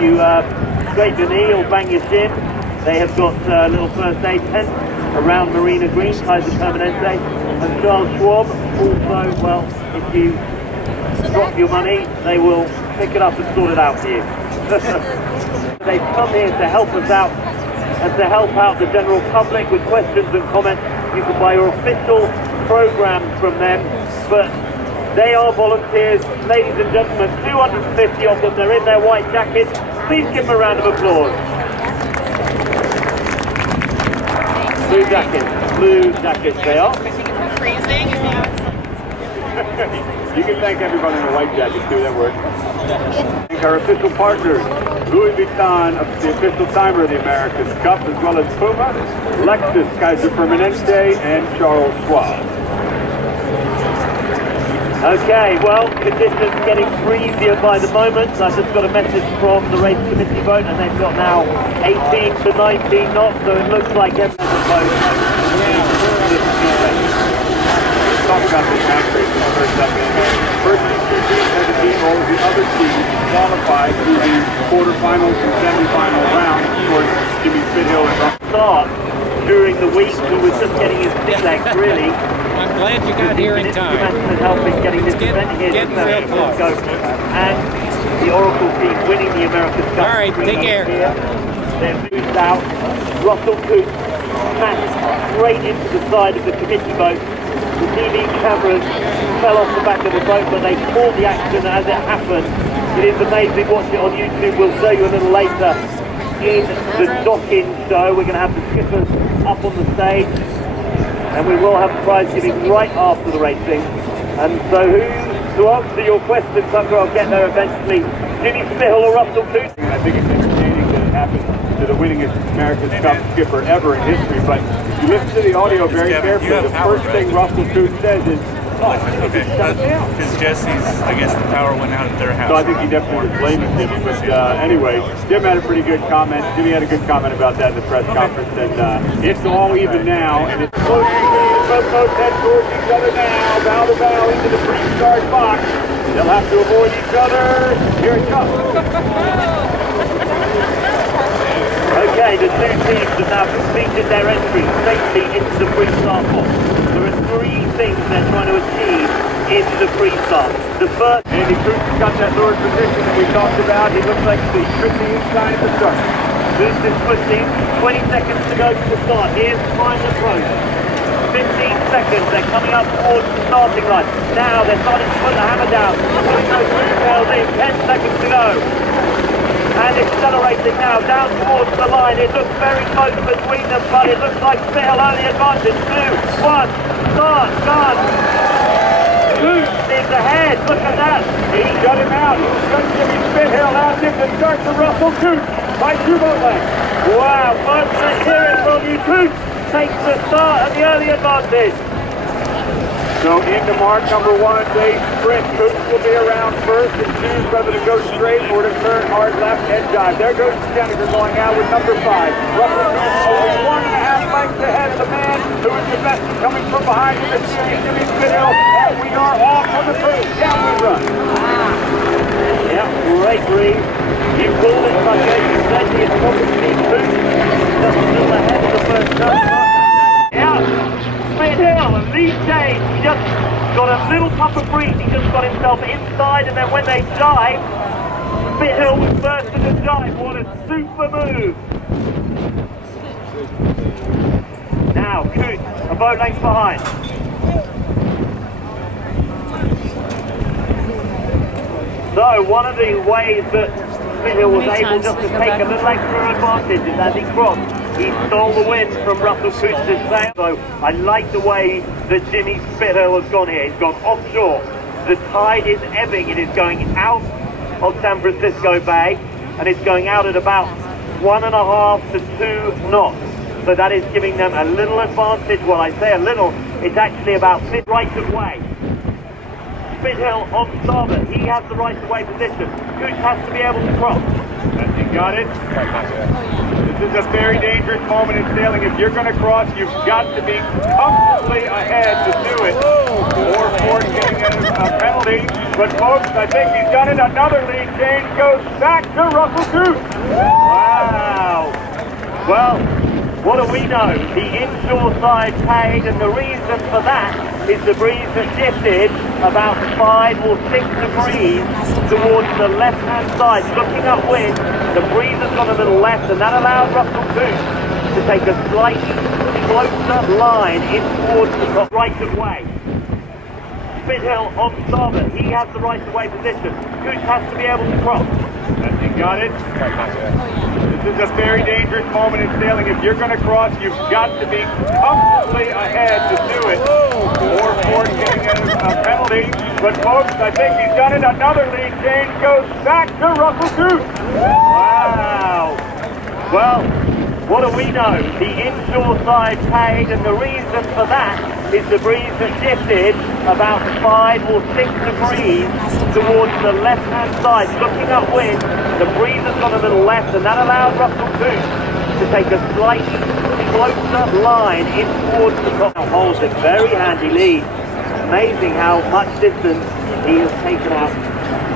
you scrape your knee or bang your shin, they have got a little first aid tent around Marina Green, Kaiser Permanente. And Charles Schwab also, well, if you drop your money, they will pick it up and sort it out for you. They've come here to help us out and to help out the general public with questions and comments. You can buy your official program from them, but they are volunteers, ladies and gentlemen, 250 of them. They're in their white jackets. Please give them a round of applause. Blue jackets they are. Freezing. You can thank everybody in the white jackets too, that works. Thank our official partners, Louis Vuitton, the official timer of the America's Cup, as well as Puma, Lexus, Kaiser Permanente, and Charles Schwab. Okay, well, conditions getting breezier by the moment. I just got a message from the race committee boat, and they've got now 18 to 19 knots, so it looks like everyone's boat. Talk about this match racing for a second. First two teams had to beat all of the other teams qualified to the quarterfinals and semifinal rounds towards Jimmy Spithill and Start during the week. He was just getting his sea legs, really. I'm glad you got here in time. Helping getting this event here to San Francisco, and the Oracle team winning the America's Cup. All right, take care. They're moved out. Russell Coutts smashed straight into the side of the committee boat. The TV cameras fell off the back of the boat, but they caught the action as it happened. It is amazing. Watch it on YouTube. We'll show you a little later in the docking show. We're going to have the skippers up on the stage, and we will have a prize giving right after the racing. And so to answer your question, Tucker, I'll get there eventually. Jimmy Spithill or Russell Coutts? I think it's entertaining that it happened to the winningest America's Cup skipper ever in history, but if you listen to the audio very carefully, the first thing Russell Coutts says is, okay, because Jesse's, I guess the power went out at their house. So I think he definitely was blaming Jimmy, but anyway, Jim had a pretty good comment. Jimmy had a good comment about that in the press conference, and it's all even now, and it's close to both boats head towards each other now, bow to bow into the pre-start box. They'll have to avoid each other. Here it comes. Okay, the two teams have now completed their entry safely into the pre-start box. There are three things they're trying to achieve in the pre-start. The first, Andy Coutts has got that Lord position that we talked about. He looks like the tricky inside of the start. This is pushing. 20 seconds to go to the start. Here's final approach. 15 seconds. They're coming up towards the starting line. Now they're starting to put the hammer down. Putting those details in. 10 seconds to go. And accelerating now down towards the line. It looks very close between them, but it looks like Spithill only advantage. 2, 1, start, gun. Coutts is ahead. Look at that. He shut him out. He shut Jimmy Spithill out. Gives the start to Russell Coutts by 2 boat lengths. Wow, folks, let's hear it from you. Coutts takes the start and the early advantage. So into mark number 1, they sprint. Coutts will be around first and choose whether to go straight or to turn hard left and dive. There goes Jennifer going out with number 5. Russell Coutts only 1.5 lengths ahead of the man who is the best coming from behind him. It's Jimmy Spithill, and we are off on the first. Down we run. Yeah, great read. You called it, Tucker. You said he is probably Coutts. Just a little ahead of the first turn. Yeah. Spithill, a lead change. He just got a little puff of breeze. He just got himself inside, and then when they dive, Spithill was first in the dive. What a super move. Now, Coutts, a boat length behind. So, one of the ways that Spithill was able just to take a little extra advantage is as he crossed. He stole the win from Russell Coutts' sail. So I like the way that Jimmy Spithill has gone here. He's gone offshore. The tide is ebbing. It is going out of San Francisco Bay, and it's going out at about 1.5 to 2 knots. So that is giving them a little advantage. Well, I say a little, it's actually about right of way. Spithill on starboard. He has the right of way position. Coutts has to be able to cross. He got it. This is a very dangerous moment in sailing. If you're going to cross, you've got to be comfortably ahead to do it, or for getting a penalty. But folks, I think he's done it. Another lead change goes back to Russell Coutts. Wow. Well, what do we know? The inshore side paid, and the reason for that is the breeze has shifted about 5 or 6 degrees towards the left-hand side. Looking upwind, the breeze has gone a little left, and that allowed Russell Coutts to take a slightly closer line in towards the top right of way. Spithill on starboard, he has the right of way position. Coutts has to be able to cross. He got it. This is a very dangerous moment in sailing. If you're going to cross, you've got to be comfortably ahead to do it, or for getting a penalty. But folks, I think he's done it. Another lead change goes back to Russell Coutts. Wow. Well, what do we know? The inshore side paid, and the reason for that is the breeze has shifted about 5 or 6 degrees towards the left-hand side. Looking upwind, the breeze has gone a little left, and that allowed Russell Coutts to take a slightly closer line in towards the top. Holds a very handy lead. Amazing how much distance he has taken out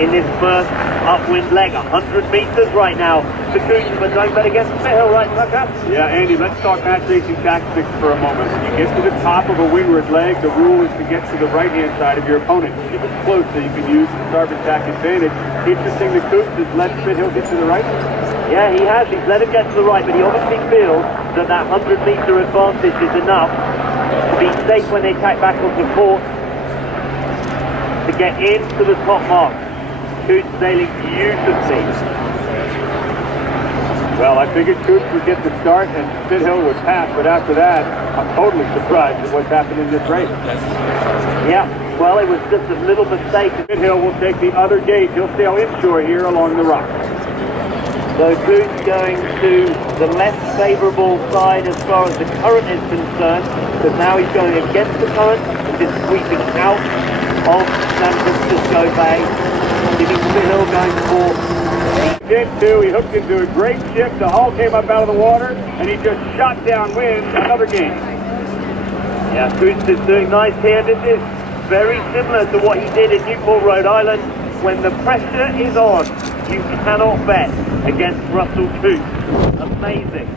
in this first upwind leg. 100 meters right now to Coutts, but don't bet against Spithill, right, Tucker? Yeah, Andy, let's talk match racing tactics for a moment. When you get to the top of a windward leg, the rule is to get to the right-hand side of your opponent. Keep it close so you can use the starboard tack advantage. Interesting that Coutts has let Spithill get to the right. Yeah, he has. He's let him get to the right, but he obviously feels that that 100-meter advantage is enough to be safe when they tack back onto port to get into the top mark. Coutts sailing beautifully. Well, I figured Coutts would get the start and Spithill would pass, but after that, I'm totally surprised at what's happened in this race. Yeah, well, it was just a little mistake. Spithill will take the other gate. He'll sail inshore here along the rock. So Coutts going to the less favourable side as far as the current is concerned, because now he's going against the current and just sweeping out of San Francisco Bay, giving Spithill going for. He hooked into a great shift. The hull came up out of the water, and he just shot downwind. Another game. Yeah, Coutts is doing nice here. This is very similar to what he did in Newport, Rhode Island. When the pressure is on, you cannot bet against Russell Coutts. Amazing.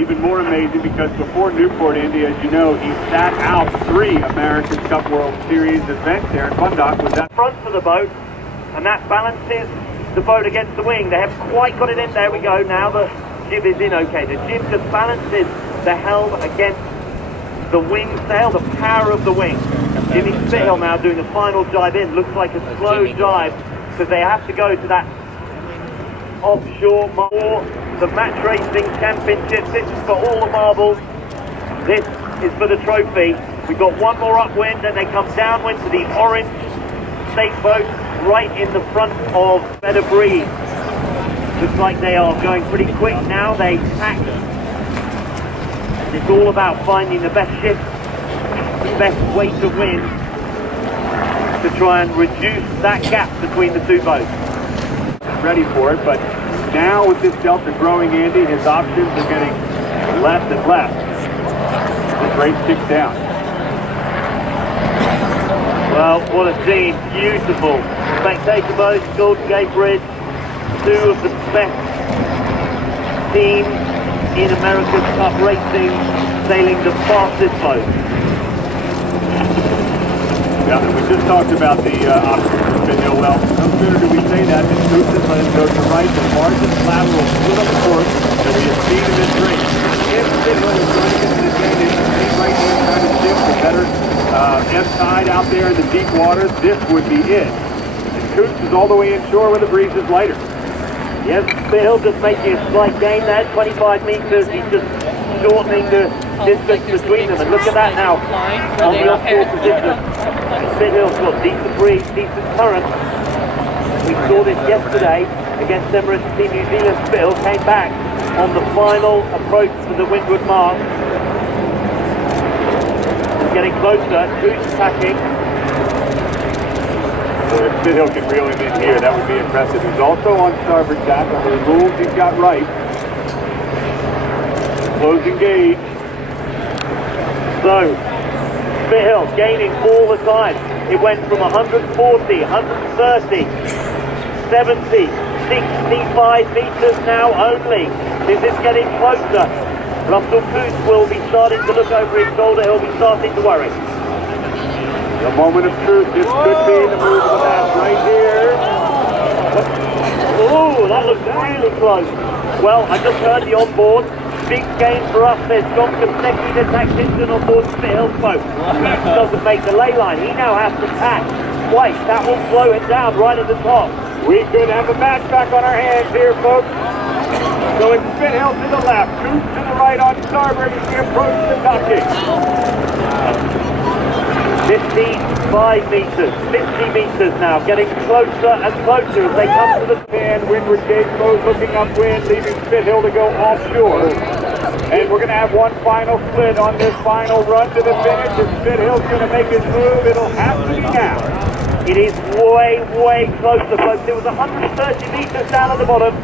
Even more amazing because before Newport, Indy, as you know, he sat out 3 America's Cup World Series events there in Bundock with that front of the boat, and that balances the boat against the wing. They haven't quite got it in. There we go. Now the jib is in okay. The jib just balances the helm against the wing sail, the power of the wing. Jimmy Spithill now doing the final jibe in. Looks like a slow jibe because they have to go to that offshore for the match racing championship. This is for all the marbles. This is for the trophy. We've got one more upwind and they come downwind to the orange state boat right in the front of Better Breeze. Looks like they are going pretty quick now. They tack. It's all about finding the best shift, the best weight of wind to try and reduce that gap between the 2 boats. ready for it, but now with this delta growing, Andy, his options are getting less and less. This race ticks down. Well, what a scene. Beautiful. Spectator boats, Golden Gate Bridge, 2 of the best teams in America's Cup racing, sailing the fastest boat. Yeah, and we just talked about the options for Spithill. Well, no sooner do we say that than Coutts has let it go to right, the largest lateral split on the course that we have seen in this race. If Spithill is going to get an advantage, the right-hand side of the ship, the better F-side out there in the deep waters, this would be it. And Coutts is all the way inshore where the breeze is lighter. Yes, Spithill just making a slight gain there, 25 meters. He's just shortening the distance between them. And look at that now, on the offshore position. Spithill's got decent breeze, decent current. We saw this yesterday against Emirates Team New Zealand. Spithill came back on the final approach to the windward mark. Getting closer, Coutts attacking. So if Spithill can reel him in here, that would be impressive. He's also on starboard tack. Under the rules, he's got right. Closing gauge. So, Spithill gaining all the time. It went from 140, 130, 70, 65 meters now only. This is getting closer. Russell Coutts will be starting to look over his shoulder. He'll be starting to worry. The moment of truth. This could be the move of the match right here. Oh, that looks really close. Well, I just heard the onboard. Big gain for us. There's John Coutts, the tactician on board Spithill's boat. Coutts doesn't make the ley line. He now has to tack twice. That will slow it down right at the top. We could have a match back on our hands here, folks. So it's Spithill to the left, Coutts to the right on starboard as we approach the docking. 55 meters, 50 meters now, getting closer and closer as they come to the... And windward gauge mode looking upwind, leaving Spithill to go offshore. And we're going to have one final split on this final run to the finish. If Spithill's going to make his move, it'll have to be now. It is way, way closer, folks. It was 130 meters down at the bottom.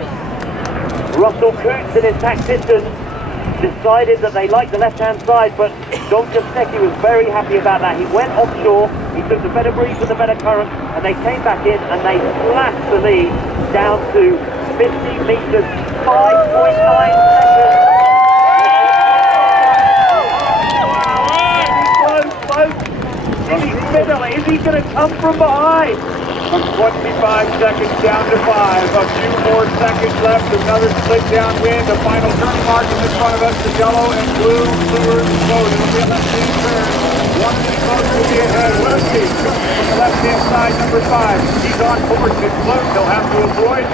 Russell Coutts and his tactician decided that they liked the left-hand side, but John Coutts was very happy about that. He went offshore, he took the better breeze and the better current, and they came back in and they slashed the lead down to 50 meters, 5.9 seconds. Jimmy Spithill, is he going to come from behind? From 25 seconds down to 5. A few more seconds left. Another split downwind. The final turning mark is in front of us. The yellow and blue lures boat. It'll be a left-hand turn. One of these boats will be ahead. We'll see. From the left-hand side, number 5. He's on course. It's close. He'll have to avoid.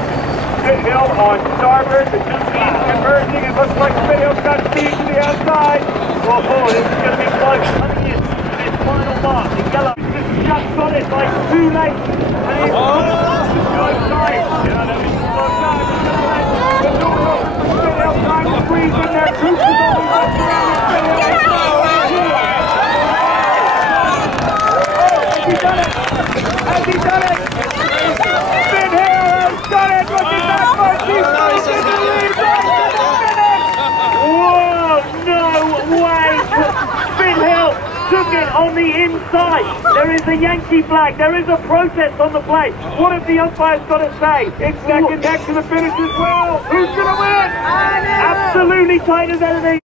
Spithill on starboard. The two teams converging. It looks like Spithill's got speed to the outside. Oh, this is going to be close. Coming in to this final mark. The yellow just got it like too late. And it's close time. Yeah, that means close time. The door opens for Spithill. Time to squeeze in there. Coutts is only left around Spithill. Has he done it? Has he done it? Spithill has done it. Look at that much. He's taken the lead right to the finish. Whoa, no way! Spithill took it on the inside. There is a Yankee flag. There is a protest on the plate. What have the umpires got to say? It's neck and neck to the finish as well. Who's going to win? Absolutely tight as anything.